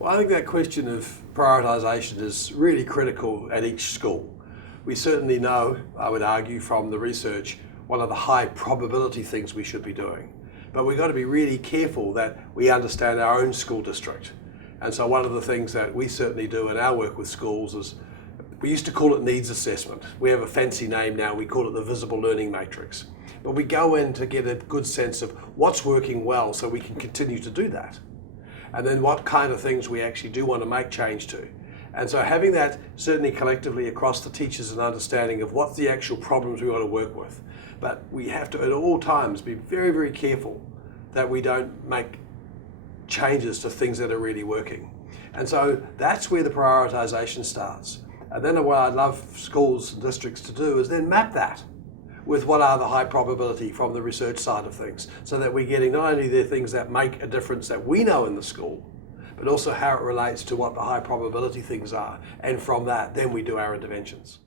Well, I think that question of prioritisation is really critical at each school. We certainly know, I would argue from the research, one of the high probability things we should be doing. But we've got to be really careful that we understand our own school district. And so one of the things that we certainly do in our work with schools is, we used to call it needs assessment. We have a fancy name now, we call it the visible learning matrix. But we go in to get a good sense of what's working well so we can continue to do that. And then what kind of things we actually do want to make change to. And so having that certainly collectively across the teachers, an understanding of what's the actual problems we want to work with. But we have to at all times be very, very careful that we don't make changes to things that are really working. And so that's where the prioritisation starts. And then what I'd love schools and districts to do is then map that with what are the high probability from the research side of things, so that we're getting not only the things that make a difference that we know in the school, but also how it relates to what the high probability things are. And from that, then we do our interventions.